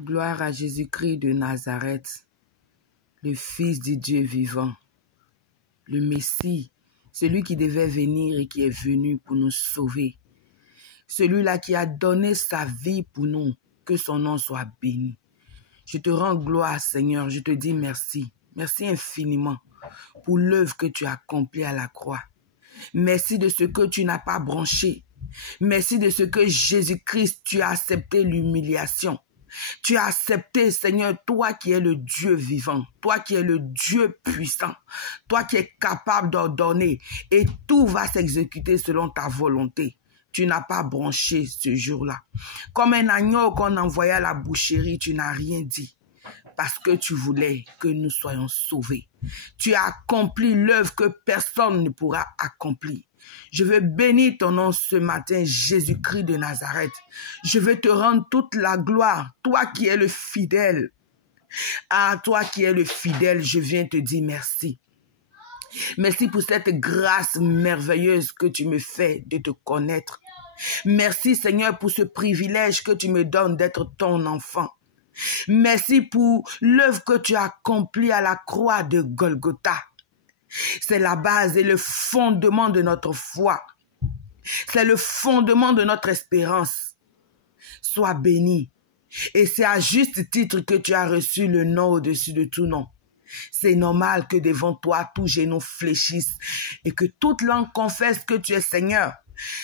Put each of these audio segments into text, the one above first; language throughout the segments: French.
Gloire à Jésus-Christ de Nazareth, le Fils du Dieu vivant, le Messie, celui qui devait venir et qui est venu pour nous sauver. Celui-là qui a donné sa vie pour nous, que son nom soit béni. Je te rends gloire, Seigneur, je te dis merci. Merci infiniment pour l'œuvre que tu as accomplie à la croix. Merci de ce que tu n'as pas branché. Merci de ce que Jésus-Christ, tu as accepté l'humiliation. Tu as accepté, Seigneur, toi qui es le Dieu vivant, toi qui es le Dieu puissant, toi qui es capable d'ordonner et tout va s'exécuter selon ta volonté. Tu n'as pas branché ce jour-là. Comme un agneau qu'on envoyait à la boucherie, tu n'as rien dit parce que tu voulais que nous soyons sauvés. Tu as accompli l'œuvre que personne ne pourra accomplir. Je veux bénir ton nom ce matin, Jésus-Christ de Nazareth. Je veux te rendre toute la gloire, toi qui es le fidèle. À toi qui es le fidèle, je viens te dire merci. Merci pour cette grâce merveilleuse que tu me fais de te connaître. Merci Seigneur pour ce privilège que tu me donnes d'être ton enfant. Merci pour l'œuvre que tu as accomplie à la croix de Golgotha. C'est la base et le fondement de notre foi. C'est le fondement de notre espérance. Sois béni. Et c'est à juste titre que tu as reçu le nom au-dessus de tout nom. C'est normal que devant toi, tout genou fléchisse et que toute langue confesse que tu es Seigneur.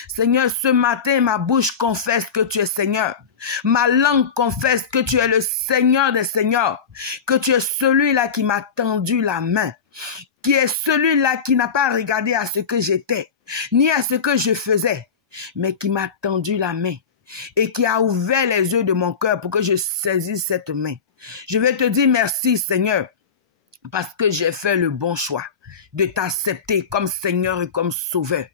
Seigneur, ce matin, ma bouche confesse que tu es Seigneur. Ma langue confesse que tu es le Seigneur des Seigneurs. Que tu es celui-là qui m'a tendu la main. Qui est celui-là qui n'a pas regardé à ce que j'étais, ni à ce que je faisais, mais qui m'a tendu la main et qui a ouvert les yeux de mon cœur pour que je saisisse cette main. Je vais te dire merci, Seigneur, parce que j'ai fait le bon choix de t'accepter comme Seigneur et comme Sauveur.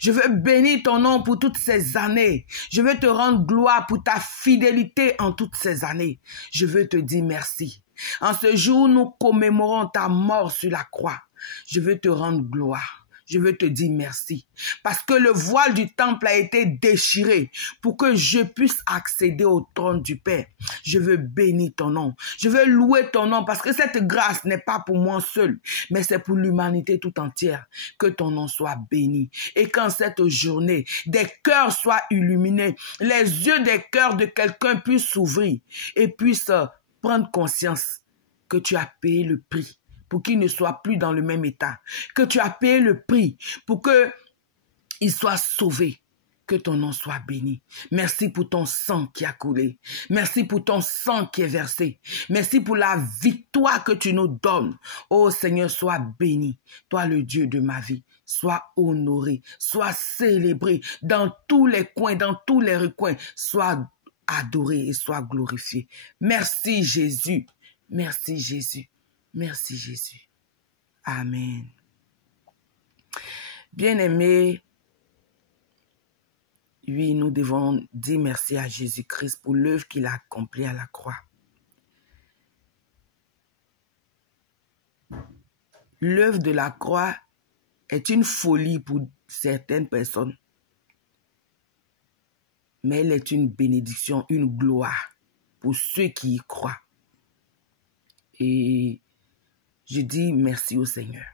Je veux bénir ton nom pour toutes ces années. Je veux te rendre gloire pour ta fidélité en toutes ces années. Je veux te dire merci. En ce jour, nous commémorons ta mort sur la croix. Je veux te rendre gloire. Je veux te dire merci. Parce que le voile du temple a été déchiré pour que je puisse accéder au trône du Père. Je veux bénir ton nom. Je veux louer ton nom parce que cette grâce n'est pas pour moi seul, mais c'est pour l'humanité tout entière. Que ton nom soit béni. Et qu'en cette journée, des cœurs soient illuminés. Les yeux des cœurs de quelqu'un puissent s'ouvrir et puissent prendre conscience que tu as payé le prix pour qu'il ne soit plus dans le même état, que tu as payé le prix pour qu'il soit sauvé, que ton nom soit béni. Merci pour ton sang qui a coulé. Merci pour ton sang qui est versé. Merci pour la victoire que tu nous donnes. Oh Seigneur, sois béni, toi le Dieu de ma vie. Sois honoré, sois célébré dans tous les coins, dans tous les recoins. Sois adoré et sois glorifié. Merci Jésus. Merci Jésus. Merci Jésus. Amen. Bien-aimés, oui, nous devons dire merci à Jésus-Christ pour l'œuvre qu'il a accomplie à la croix. L'œuvre de la croix est une folie pour certaines personnes, mais elle est une bénédiction, une gloire pour ceux qui y croient. Et je dis merci au Seigneur.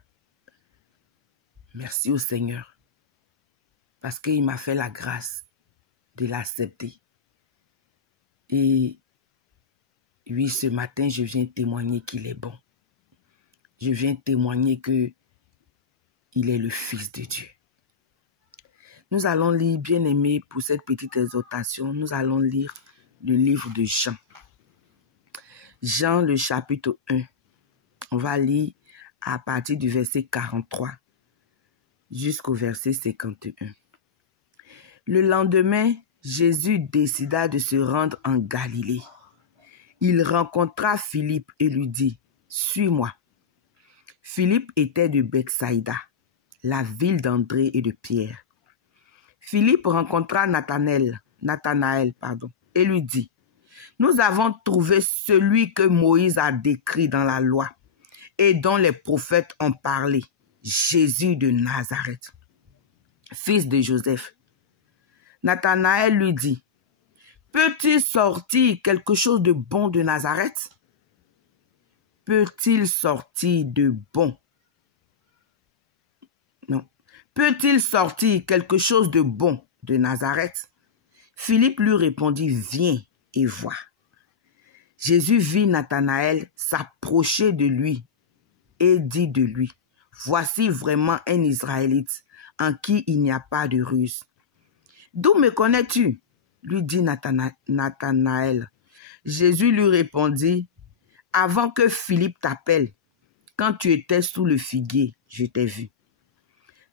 Merci au Seigneur. Parce qu'il m'a fait la grâce de l'accepter. Et oui, ce matin, je viens témoigner qu'il est bon. Je viens témoigner qu'il est le Fils de Dieu. Nous allons lire, bien-aimés, pour cette petite exhortation, nous allons lire le livre de Jean. Jean, le chapitre 1. On va lire à partir du verset 43 jusqu'au verset 51. Le lendemain, Jésus décida de se rendre en Galilée. Il rencontra Philippe et lui dit, « Suis-moi. » Philippe était de Bethsaïda, la ville d'André et de Pierre. Philippe rencontra Nathanaël, et lui dit, « Nous avons trouvé celui que Moïse a décrit dans la loi et dont les prophètes ont parlé, Jésus de Nazareth, fils de Joseph. » Nathanaël lui dit, peut-il sortir quelque chose de bon de Nazareth? Peut-il sortir de bon? Non. Peut-il sortir quelque chose de bon de Nazareth? Philippe lui répondit, viens et vois. Jésus vit Nathanaël s'approcher de lui et dit de lui, voici vraiment un Israélite en qui il n'y a pas de ruse. D'où me connais-tu? Lui dit Nathanaël. Jésus lui répondit, avant que Philippe t'appelle, quand tu étais sous le figuier, je t'ai vu.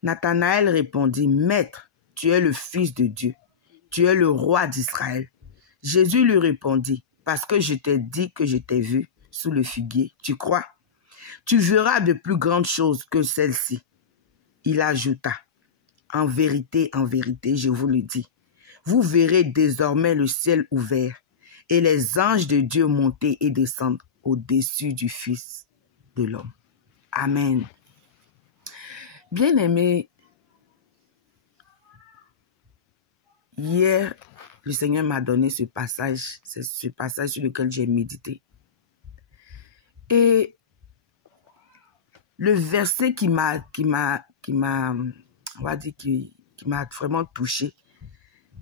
Nathanaël répondit, Maître, tu es le Fils de Dieu, tu es le roi d'Israël. Jésus lui répondit, parce que je t'ai dit que je t'ai vu sous le figuier, tu crois? Tu verras de plus grandes choses que celles-ci. Il ajouta, en vérité, je vous le dis, vous verrez désormais le ciel ouvert et les anges de Dieu monter et descendre au-dessus du Fils de l'homme. Amen. Bien-aimés, hier, le Seigneur m'a donné ce passage, c'est ce passage sur lequel j'ai médité. Et le verset qui m'a vraiment touché,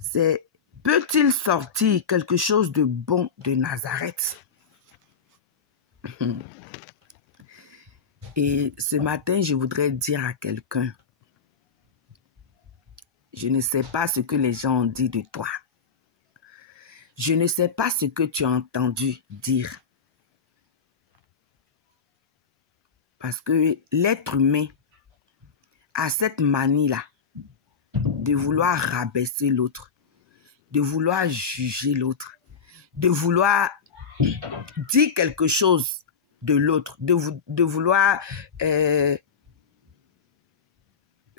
c'est « Peut-il sortir quelque chose de bon de Nazareth ?» Et ce matin, je voudrais dire à quelqu'un, je ne sais pas ce que les gens ont dit de toi. Je ne sais pas ce que tu as entendu dire. Parce que l'être humain a cette manie-là de vouloir rabaisser l'autre, de vouloir juger l'autre, de vouloir dire quelque chose de l'autre, de vouloir,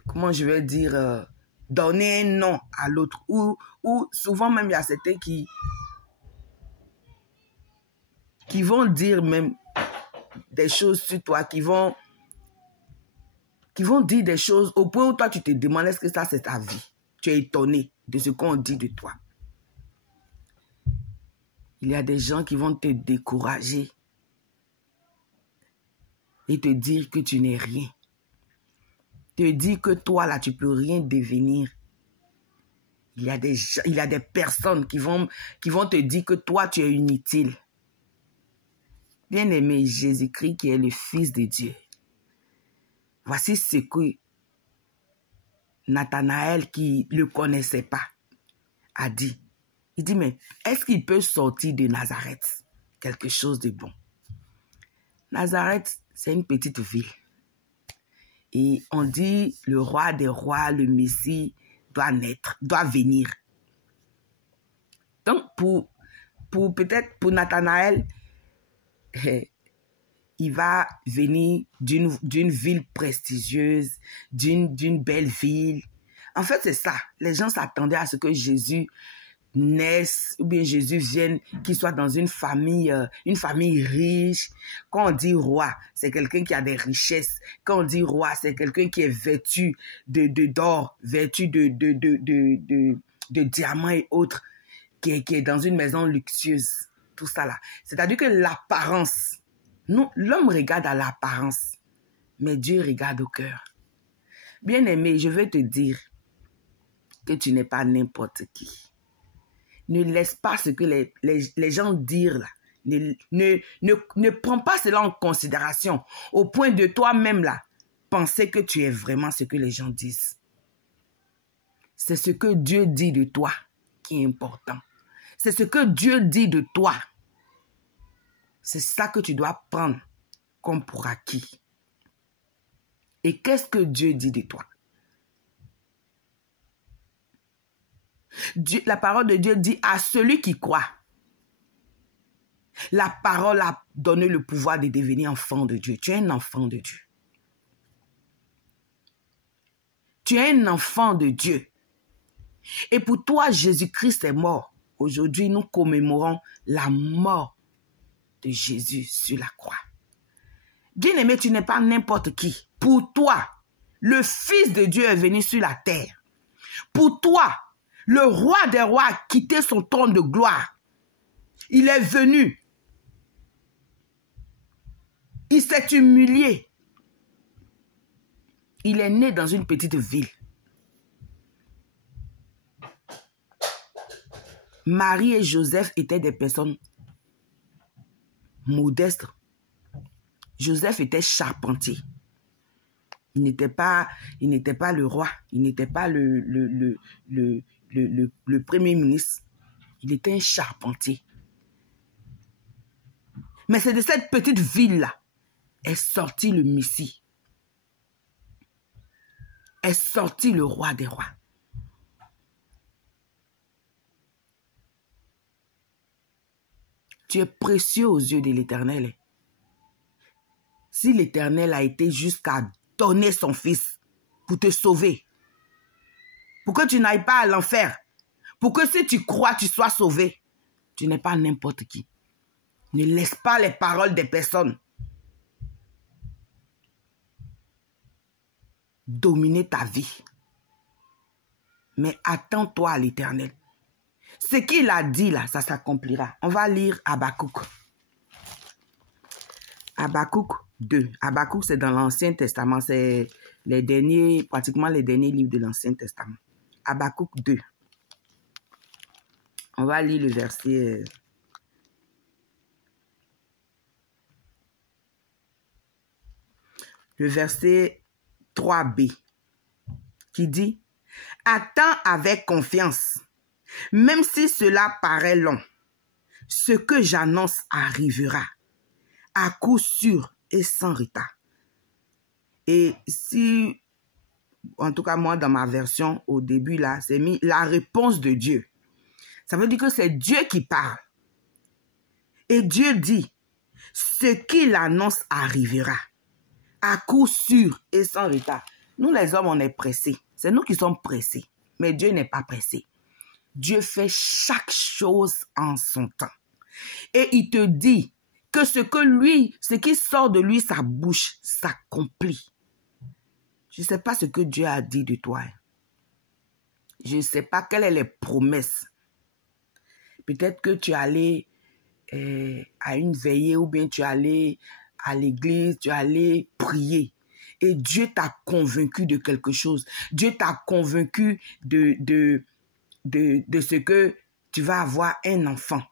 comment je vais dire, donner un nom à l'autre. Ou souvent même, il y a certains qui vont dire même des choses sur toi, qui vont dire des choses au point où toi, tu te demandes est-ce que ça, c'est ta vie. Tu es étonné de ce qu'on dit de toi. Il y a des gens qui vont te décourager et te dire que tu n'es rien. Te dire que toi, là, tu ne peux rien devenir. Il y a des personnes qui vont te dire que toi, tu es inutile. Bien-aimé, Jésus-Christ qui est le Fils de Dieu. Voici ce que Nathanaël, qui ne le connaissait pas, a dit. Il dit, mais est-ce qu'il peut sortir de Nazareth quelque chose de bon? Nazareth, c'est une petite ville. Et on dit, le roi des rois, le Messie, doit naître, doit venir. Donc, peut-être pour Nathanaël, il va venir d'une ville prestigieuse, d'une belle ville. En fait, c'est ça. Les gens s'attendaient à ce que Jésus naisse, ou bien Jésus vienne, qu'il soit dans une famille riche. Quand on dit roi, c'est quelqu'un qui a des richesses. Quand on dit roi, c'est quelqu'un qui est vêtu d'or, vêtu de diamants et autres, qui est dans une maison luxueuse. Tout ça là. C'est-à-dire que l'apparence, l'homme regarde à l'apparence, mais Dieu regarde au cœur. Bien-aimé, je veux te dire que tu n'es pas n'importe qui. Ne laisse pas ce que les gens disent là. Ne prends pas cela en considération au point de toi-même là penser que tu es vraiment ce que les gens disent. C'est ce que Dieu dit de toi qui est important. C'est ce que Dieu dit de toi. C'est ça que tu dois prendre comme pour acquis. Et qu'est-ce que Dieu dit de toi? La parole de Dieu dit à celui qui croit. La parole a donné le pouvoir de devenir enfant de Dieu. Tu es un enfant de Dieu. Tu es un enfant de Dieu. Et pour toi, Jésus-Christ est mort. Aujourd'hui, nous commémorons la mort de Jésus sur la croix. Bien-aimé, tu n'es pas n'importe qui. Pour toi, le Fils de Dieu est venu sur la terre. Pour toi, Le roi des rois a quitté son trône de gloire. Il est venu. Il s'est humilié. Il est né dans une petite ville. Marie et Joseph étaient des personnes modestes. Joseph était charpentier. Il n'était pas le roi. Il n'était pas le premier ministre. Il était un charpentier. Mais c'est de cette petite ville-là est sorti le Messie. Est sorti le roi des rois. Tu es précieux aux yeux de l'Éternel. Si l'Éternel a été jusqu'à donner son fils pour te sauver, pour que tu n'ailles pas à l'enfer, pour que si tu crois, tu sois sauvé, tu n'es pas n'importe qui. Ne laisse pas les paroles des personnes dominer ta vie. Mais attends-toi à l'Éternel. Ce qu'il a dit là, ça s'accomplira. On va lire Habakkuk. Habakkuk 2. Habakkuk, c'est dans l'Ancien Testament. C'est pratiquement les derniers livres de l'Ancien Testament. Habakkuk 2. On va lire le verset 3b, qui dit « Attends avec confiance, même si cela paraît long, ce que j'annonce arrivera, à coup sûr et sans retard. » Et si, en tout cas moi dans ma version, au début là, c'est mis la réponse de Dieu. Ça veut dire que c'est Dieu qui parle. Et Dieu dit, ce qu'il annonce arrivera, à coup sûr et sans retard. Nous les hommes, on est pressés. C'est nous qui sommes pressés. Mais Dieu n'est pas pressé. Dieu fait chaque chose en son temps. Et il te dit que ce qui sort de lui, sa bouche, s'accomplit. Je ne sais pas ce que Dieu a dit de toi. Je ne sais pas quelles sont les promesses. Peut-être que tu es allé à une veillée ou bien tu es allé à l'église, tu es allé prier. Et Dieu t'a convaincu de quelque chose. Dieu t'a convaincu de ce que tu vas avoir un enfant.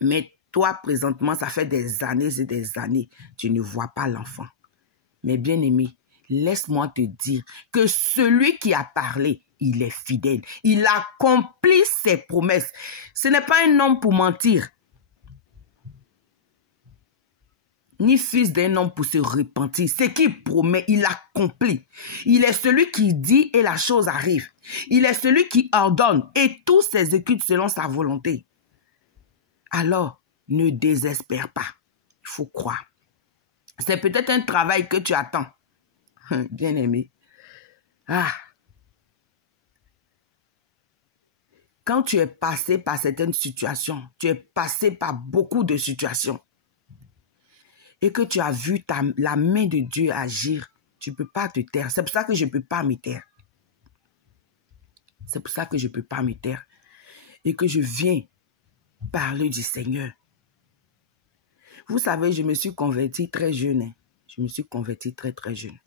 Mais toi, présentement, ça fait des années et des années, tu ne vois pas l'enfant. Mais bien aimé, laisse-moi te dire que celui qui a parlé, il est fidèle. Il accomplit ses promesses. Ce n'est pas un homme pour mentir, ni fils d'un homme pour se repentir. Ce qu'il promet, il accomplit. Il est celui qui dit et la chose arrive. Il est celui qui ordonne et tout s'exécute selon sa volonté. Alors, ne désespère pas. Il faut croire. C'est peut-être un travail que tu attends. Bien aimé. Quand tu es passé par certaines situations, tu es passé par beaucoup de situations, et que tu as vu la main de Dieu agir, tu ne peux pas te taire. C'est pour ça que je ne peux pas me taire. C'est pour ça que je ne peux pas me taire. Et que je viens parler du Seigneur. Vous savez, je me suis converti très jeune. Je me suis converti très, très jeune.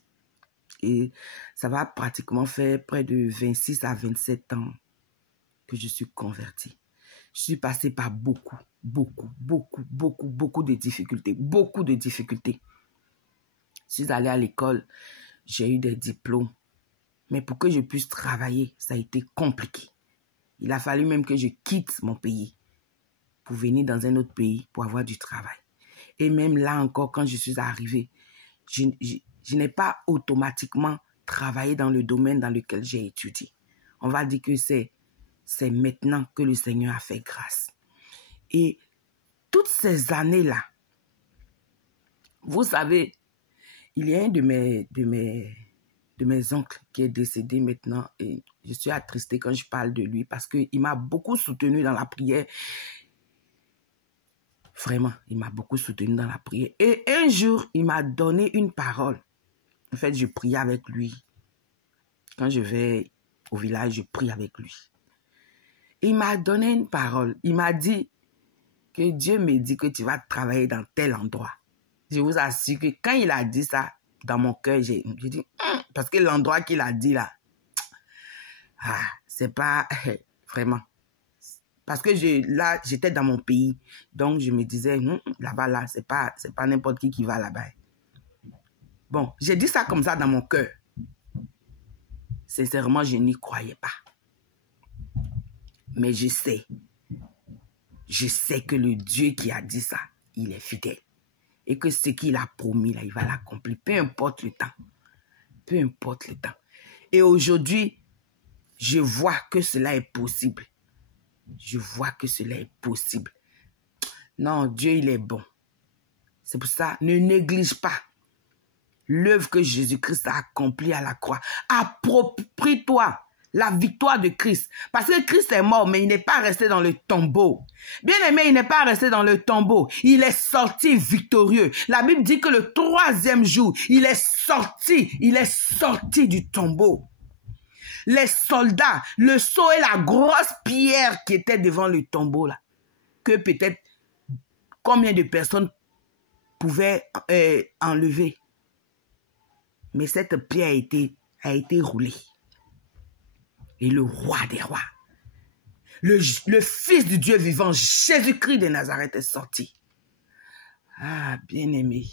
Et ça va pratiquement faire près de 26 à 27 ans que je suis converti. Je suis passé par beaucoup de difficultés. Beaucoup de difficultés. Je suis allé à l'école, j'ai eu des diplômes. Mais pour que je puisse travailler, ça a été compliqué. Il a fallu même que je quitte mon pays pour venir dans un autre pays pour avoir du travail. Et même là encore, quand je suis arrivé, je n'ai pas automatiquement travaillé dans le domaine dans lequel j'ai étudié. On va dire que c'est maintenant que le Seigneur a fait grâce. Et toutes ces années-là, vous savez, il y a un de mes oncles qui est décédé maintenant et je suis attristée quand je parle de lui parce qu'il m'a beaucoup soutenu dans la prière. Vraiment, il m'a beaucoup soutenu dans la prière. Et un jour, il m'a donné une parole. En fait, je priais avec lui. Quand je vais au village, je prie avec lui. Et il m'a donné une parole. Il m'a dit que Dieu me dit que tu vas travailler dans tel endroit. Je vous assure que quand il a dit ça, dans mon cœur, j'ai dit, parce que l'endroit qu'il a dit là, c'est pas vraiment. Parce que là, j'étais dans mon pays. Donc, je me disais, là-bas, là, c'est pas n'importe qui va là-bas. Bon, j'ai dit ça comme ça dans mon cœur. Sincèrement, je n'y croyais pas. Mais je sais que le Dieu qui a dit ça, il est fidèle. Et que ce qu'il a promis, là, il va l'accomplir. Peu importe le temps. Peu importe le temps. Et aujourd'hui, je vois que cela est possible. Je vois que cela est possible. Non, Dieu, il est bon. C'est pour ça, ne néglige pas l'œuvre que Jésus-Christ a accomplie à la croix. Approprie-toi la victoire de Christ. Parce que Christ est mort, mais il n'est pas resté dans le tombeau. Bien aimé, il n'est pas resté dans le tombeau. Il est sorti victorieux. La Bible dit que le 3e jour, il est sorti du tombeau. Les soldats, le seau et la grosse pierre qui était devant le tombeau, là, que peut-être combien de personnes pouvaient enlever. Mais cette pierre a été roulée. Et le roi des rois, le Fils du Dieu vivant, Jésus-Christ de Nazareth est sorti. Ah, bien-aimé,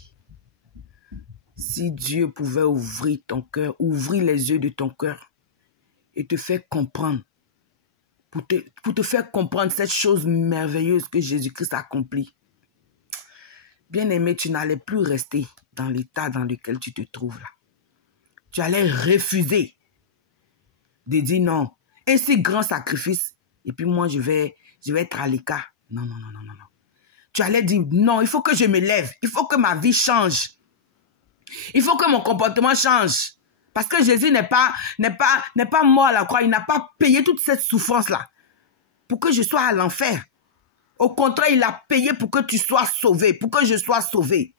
si Dieu pouvait ouvrir ton cœur, ouvrir les yeux de ton cœur et te faire comprendre, pour te faire comprendre cette chose merveilleuse que Jésus-Christ a accomplie. Bien-aimé, tu n'allais plus rester dans l'état dans lequel tu te trouves là. Tu allais refuser de dire non, un si grand sacrifice, et puis moi je vais être à l'écart. Non. Tu allais dire non, il faut que je me lève, il faut que ma vie change. Il faut que mon comportement change. Parce que Jésus n'est pas mort à la croix, il n'a pas payé toute cette souffrance-là pour que je sois à l'enfer. Au contraire, il a payé pour que tu sois sauvé, pour que je sois sauvé.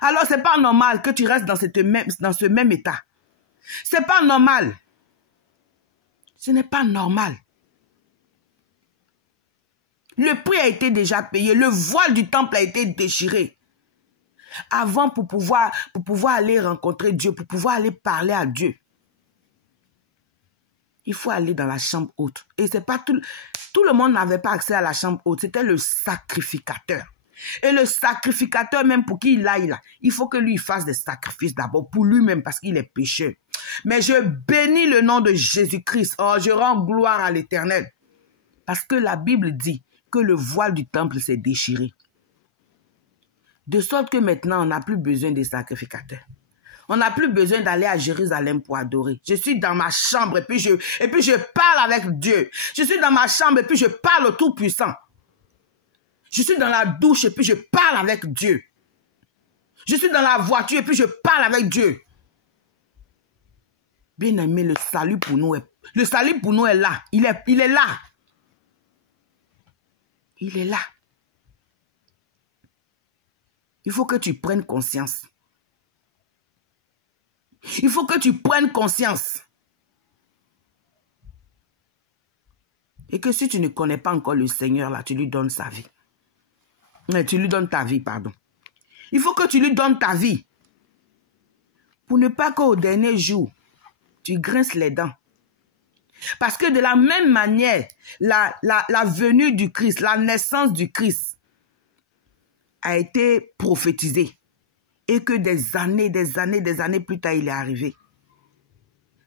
Alors, c'est pas normal que tu restes dans ce même état. C'est pas normal. Ce n'est pas normal. Le prix a été déjà payé. Le voile du temple a été déchiré. Avant, pour pouvoir aller rencontrer Dieu, pour pouvoir aller parler à Dieu, il faut aller dans la chambre haute. Et c'est pas tout le monde n'avait pas accès à la chambre haute. C'était le sacrificateur. Et le sacrificateur, même pour qui il aille là, il faut que lui fasse des sacrifices d'abord pour lui-même parce qu'il est pécheur. Mais je bénis le nom de Jésus-Christ. Oh, je rends gloire à l'Éternel. Parce que la Bible dit que le voile du temple s'est déchiré. De sorte que maintenant, on n'a plus besoin des sacrificateurs. On n'a plus besoin d'aller à Jérusalem pour adorer. Je suis dans ma chambre et puis je parle avec Dieu. Je suis dans ma chambre et puis je parle au Tout-Puissant. Je suis dans la douche et puis je parle avec Dieu. Je suis dans la voiture et puis je parle avec Dieu. Bien aimé, le salut pour nous est là. Il est là. Il est là. Il faut que tu prennes conscience. Il faut que tu prennes conscience. Et que si tu ne connais pas encore le Seigneur, là, tu lui donnes sa vie. Tu lui donnes ta vie, pardon. Il faut que tu lui donnes ta vie. Pour ne pas qu'au dernier jour, tu grinces les dents. Parce que de la même manière, la venue du Christ, la naissance du Christ a été prophétisée. Et que des années plus tard, il est arrivé.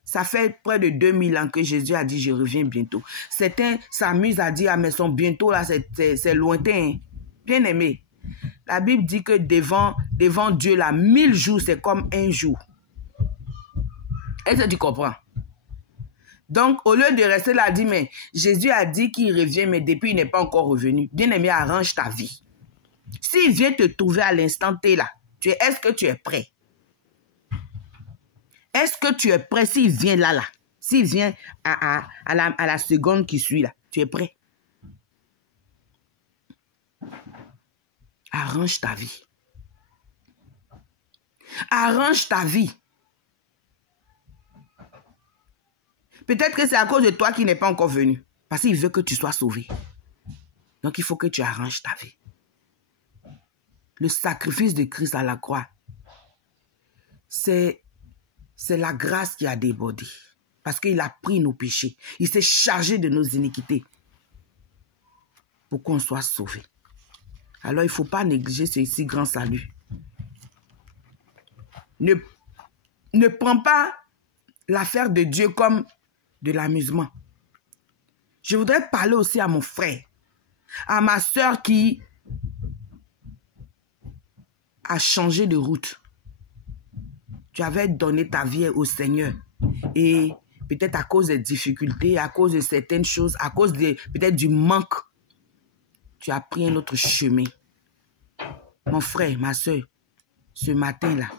Ça fait près de 2000 ans que Jésus a dit, je reviens bientôt. Certains s'amusent à dire, ah mais son bientôt là, c'est lointain. Hein. Bien aimé, la Bible dit que devant Dieu là, 1000 jours, c'est comme un jour. Est-ce que tu comprends? Donc, au lieu de rester là, dit, mais Jésus a dit qu'il revient, mais depuis, il n'est pas encore revenu. Bien aimé, arrange ta vie. S'il vient te trouver à l'instant T là, est-ce que tu es prêt? Est-ce que tu es prêt s'il vient là? S'il vient à la seconde qui suit là, tu es prêt? Arrange ta vie. Arrange ta vie. Peut-être que c'est à cause de toi qu'il n'est pas encore venu. Parce qu'il veut que tu sois sauvé. Donc, il faut que tu arranges ta vie. Le sacrifice de Christ à la croix, c'est la grâce qui a débordé. Parce qu'il a pris nos péchés. Il s'est chargé de nos iniquités. Pour qu'on soit sauvé. Alors, il ne faut pas négliger ce si grand salut. Ne prends pas l'affaire de Dieu comme de l'amusement. Je voudrais parler aussi à mon frère, à ma soeur qui a changé de route. Tu avais donné ta vie au Seigneur et peut-être à cause des difficultés, à cause de certaines choses, à cause peut-être du manque, tu as pris un autre chemin. Mon frère, ma soeur, ce matin-là,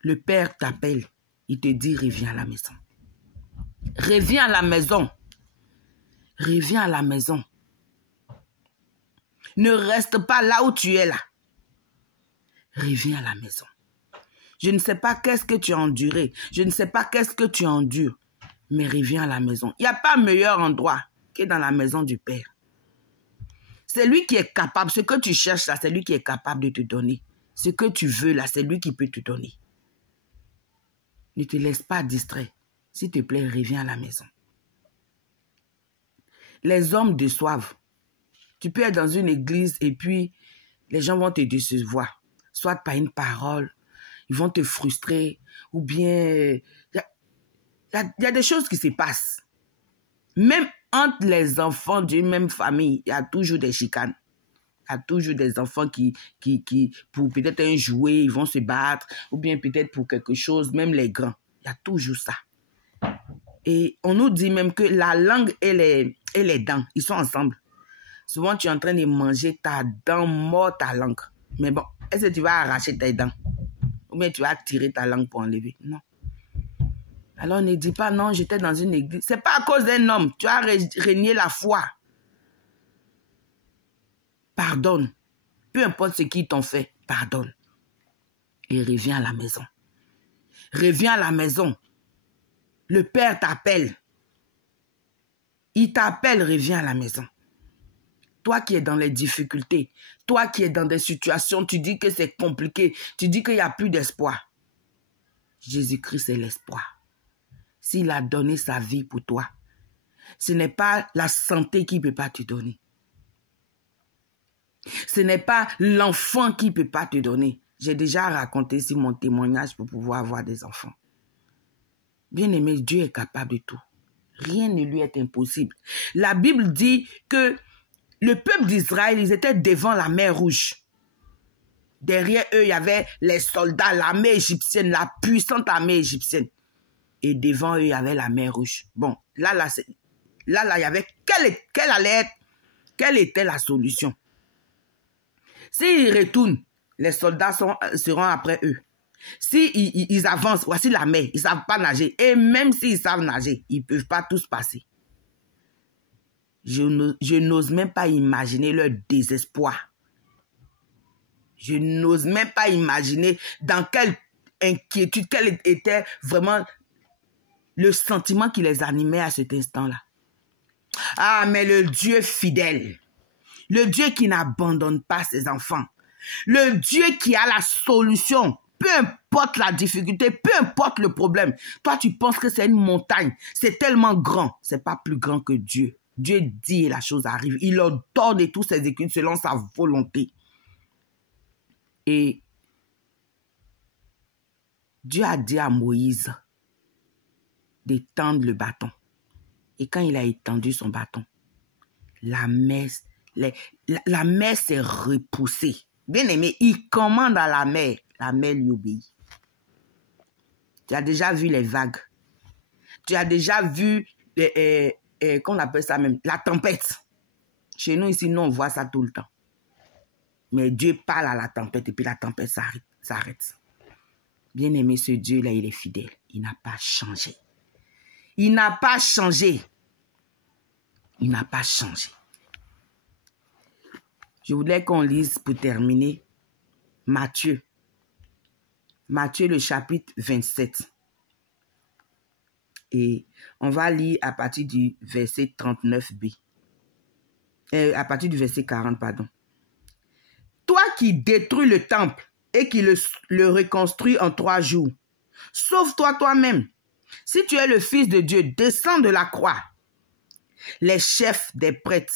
le Père t'appelle, il te dit reviens à la maison. Reviens à la maison. Reviens à la maison. Ne reste pas là où tu es là. Reviens à la maison. Je ne sais pas qu'est-ce que tu as enduré. Je ne sais pas qu'est-ce que tu endures. Mais reviens à la maison. Il n'y a pas meilleur endroit que dans la maison du Père. C'est lui qui est capable. Ce que tu cherches là, c'est lui qui est capable de te donner. Ce que tu veux là, c'est lui qui peut te donner. Ne te laisse pas distraire. S'il te plaît, reviens à la maison. Les hommes déçoivent. Tu peux être dans une église et puis les gens vont te décevoir. Soit par une parole, ils vont te frustrer ou bien il y a des choses qui se passent. Même entre les enfants d'une même famille, il y a toujours des chicanes. Il y a toujours des enfants qui pour peut-être un jouet, ils vont se battre ou bien peut-être pour quelque chose, même les grands. Il y a toujours ça. Et on nous dit même que la langue et les dents, ils sont ensemble. Souvent, tu es en train de manger ta dent morte, ta langue. Mais bon, est-ce que tu vas arracher tes dents? Ou bien tu vas tirer ta langue pour enlever? Non. Alors, ne dis pas non, j'étais dans une église. C'est pas à cause d'un homme. Tu as renié la foi. Pardonne. Peu importe ce qu'ils t'ont fait, pardonne. Et reviens à la maison. Reviens à la maison. Le Père t'appelle. Il t'appelle, reviens à la maison. Toi qui es dans les difficultés, toi qui es dans des situations, tu dis que c'est compliqué, tu dis qu'il n'y a plus d'espoir. Jésus-Christ est l'espoir. S'il a donné sa vie pour toi, ce n'est pas la santé qu'il ne peut pas te donner. Ce n'est pas l'enfant qu'il ne peut pas te donner. J'ai déjà raconté ici mon témoignage pour pouvoir avoir des enfants. Bien-aimé, Dieu est capable de tout. Rien ne lui est impossible. La Bible dit que le peuple d'Israël, ils étaient devant la mer Rouge. Derrière eux, il y avait les soldats, l'armée égyptienne, la puissante armée égyptienne. Et devant eux, il y avait la mer Rouge. Bon, là, il y avait quelle était la solution? S'ils retournent, les soldats seront après eux. S'ils avancent, voici la mer, ils ne savent pas nager. Et même s'ils savent nager, ils ne peuvent pas tous passer. Je n'ose même pas imaginer leur désespoir. Je n'ose même pas imaginer dans quelle inquiétude, quel était vraiment le sentiment qui les animait à cet instant-là. Ah, mais le Dieu fidèle, le Dieu qui n'abandonne pas ses enfants, le Dieu qui a la solution, peu importe la difficulté, peu importe le problème. Toi, tu penses que c'est une montagne, c'est tellement grand, c'est pas plus grand que Dieu. Dieu dit et la chose arrive. Il ordonne de tous ses équipes selon sa volonté. Et Dieu a dit à Moïse d'étendre le bâton. Et quand il a étendu son bâton, la mer s'est repoussée. Bien aimé, il commande à la mer lui obéit. Tu as déjà vu les vagues. Tu as déjà vu qu'on appelle ça même, la tempête. Chez nous ici, nous on voit ça tout le temps. Mais Dieu parle à la tempête et puis la tempête s'arrête. Bien aimé, ce Dieu-là, il est fidèle. Il n'a pas changé. Il n'a pas changé. Il n'a pas changé. Je voudrais qu'on lise pour terminer Matthieu. Matthieu le chapitre 27. Et on va lire à partir du verset 39b. À partir du verset 40, pardon. Toi qui détruis le temple et qui le reconstruis en 3 jours, sauve-toi toi-même. Si tu es le Fils de Dieu, descends de la croix. Les chefs des prêtres,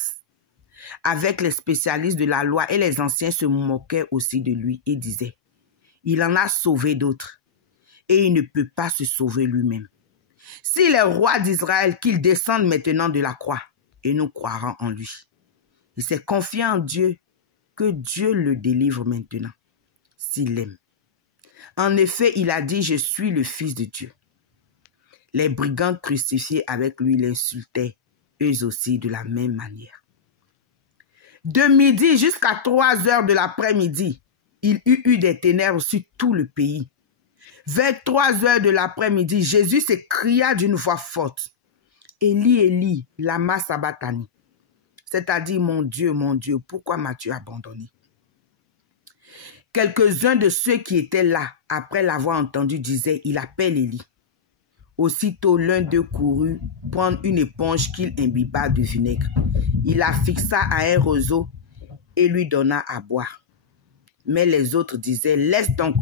avec les spécialistes de la loi et les anciens, se moquaient aussi de lui et disaient, il en a sauvé d'autres et il ne peut pas se sauver lui-même. S'il est roi d'Israël, qu'il descende maintenant de la croix et nous croirons en lui. Il s'est confié en Dieu, que Dieu le délivre maintenant, s'il l'aime. En effet, il a dit, je suis le Fils de Dieu. Les brigands crucifiés avec lui l'insultaient, eux aussi de la même manière. De midi jusqu'à 3 heures de l'après-midi, il y eut des ténèbres sur tout le pays. Vers 3 heures de l'après-midi, Jésus s'écria d'une voix forte, Élie, Élie, lama sabachthani. C'est-à-dire, mon Dieu, pourquoi m'as-tu abandonné? Quelques-uns de ceux qui étaient là, après l'avoir entendu, disaient, il appelle Élie. Aussitôt, l'un d'eux courut prendre une éponge qu'il imbiba de vinaigre. Il la fixa à un roseau et lui donna à boire. Mais les autres disaient, laisse donc,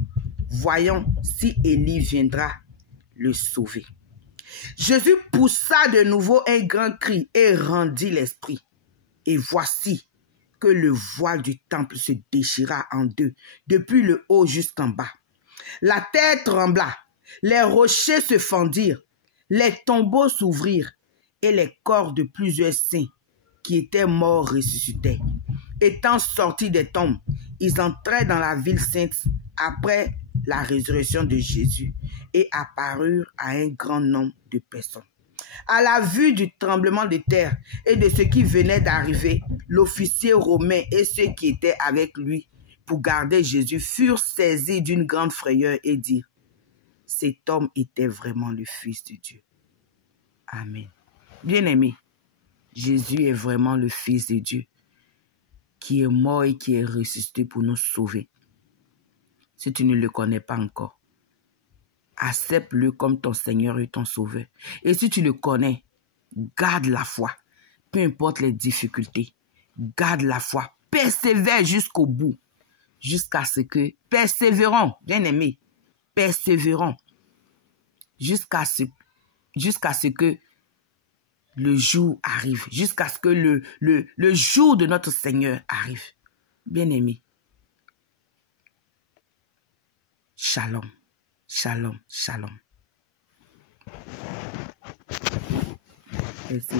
voyons si Élie viendra le sauver. Jésus poussa de nouveau un grand cri et rendit l'esprit. Et voici que le voile du temple se déchira en deux, depuis le haut jusqu'en bas. La terre trembla, les rochers se fendirent, les tombeaux s'ouvrirent, et les corps de plusieurs saints qui étaient morts ressuscitèrent. Étant sortis des tombes, ils entrèrent dans la ville sainte après la résurrection de Jésus et apparurent à un grand nombre de personnes. À la vue du tremblement de terre et de ce qui venait d'arriver, l'officier romain et ceux qui étaient avec lui pour garder Jésus furent saisis d'une grande frayeur et dirent, cet homme était vraiment le Fils de Dieu. Amen. Bien-aimés, Jésus est vraiment le Fils de Dieu qui est mort et qui est ressuscité pour nous sauver. Si tu ne le connais pas encore, accepte-le comme ton Seigneur et ton Sauveur. Et si tu le connais, garde la foi. Peu importe les difficultés, garde la foi. Persévère jusqu'au bout. Jusqu'à ce que, persévérons, bien-aimés, persévérons. Jusqu'à ce que le jour arrive. Jusqu'à ce que le jour de notre Seigneur arrive. Bien-aimés, shalom. Shalom, shalom. Merci.